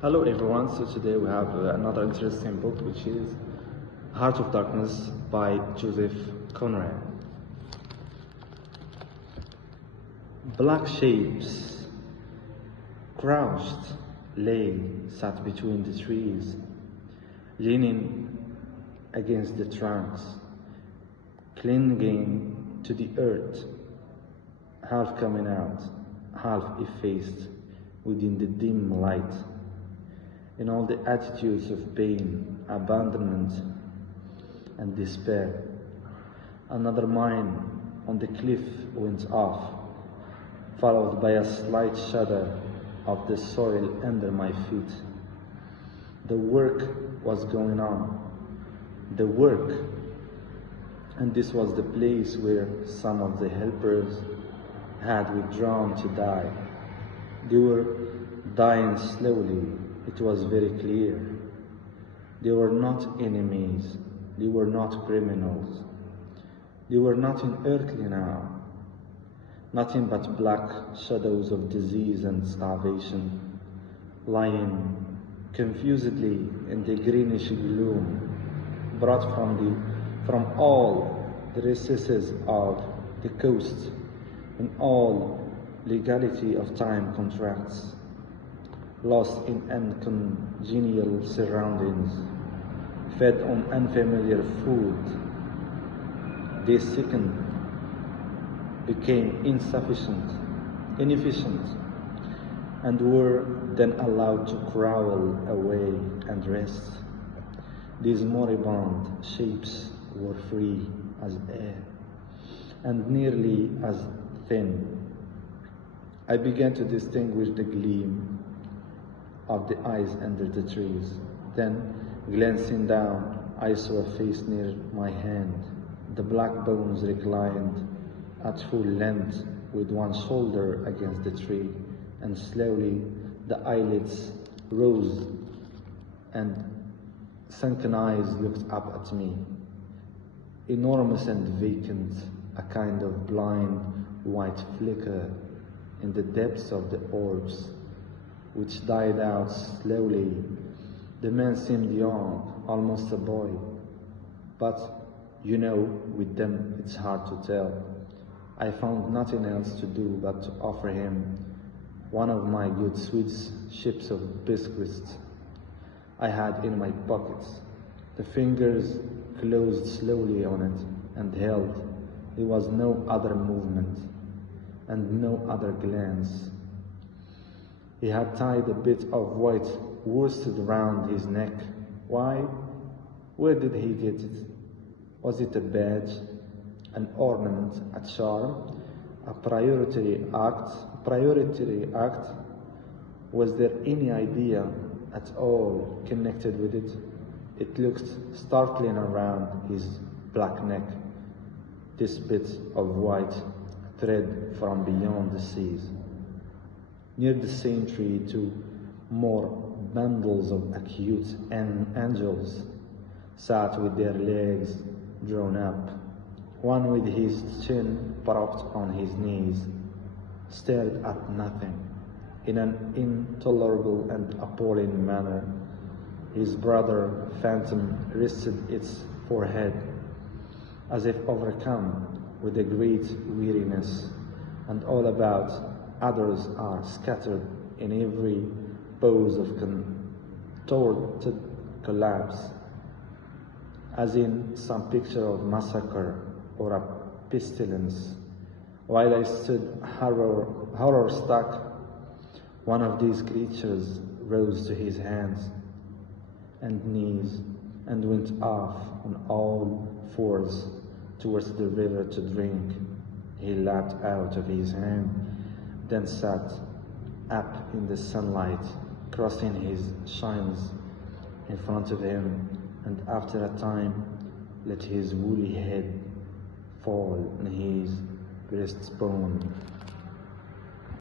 Hello everyone, so today we have another interesting book which is Heart of Darkness by Joseph Conrad. Black shapes, crouched, sat between the trees, leaning against the trunks, clinging to the earth, half coming out, half effaced within the dim light. In all the attitudes of pain, abandonment, and despair. Another mine on the cliff went off, followed by a slight shudder of the soil under my feet. The work was going on. The work. And this was the place where some of the helpers had withdrawn to die. They were dying slowly. It was very clear. They were not enemies. They were not criminals. They were nothing earthly now. Nothing but black shadows of disease and starvation, lying confusedly in the greenish gloom, brought from all the recesses of the coast in all legality of time contracts. Lost in uncongenial surroundings, fed on unfamiliar food, they sickened, became inefficient, and were then allowed to crawl away and rest. These moribund shapes were free as air, and nearly as thin. I began to distinguish the gleam of the eyes under the trees. Then, glancing down, I saw a face near my hand. The black bones reclined at full length with one shoulder against the tree, and slowly the eyelids rose and sunken eyes looked up at me. Enormous and vacant, a kind of blind white flicker in the depths of the orbs, which died out slowly. The man seemed young, almost a boy. But, with them it's hard to tell. I found nothing else to do but to offer him one of my good Swiss chips of biscuits I had in my pockets. The fingers closed slowly on it and held. There was no other movement and no other glance. He had tied a bit of white worsted round his neck. Why? Where did he get it? Was it a badge, an ornament, a charm, a priority act? Was there any idea at all connected with it? It looked startling around his black neck, this bit of white thread from beyond the seas. Near the same tree, two more bundles of acute angels sat with their legs drawn up. One with his chin propped on his knees stared at nothing in an intolerable and appalling manner. His brother phantom rested its forehead as if overcome with a great weariness, and all about others are scattered in every pose of contorted collapse, as in some picture of massacre or a pestilence. While I stood horror-struck, one of these creatures rose to his hands and knees and went off on all fours towards the river to drink. He lapped out of his hand, then sat up in the sunlight, crossing his shins in front of him, and after a time let his woolly head fall on his breastbone.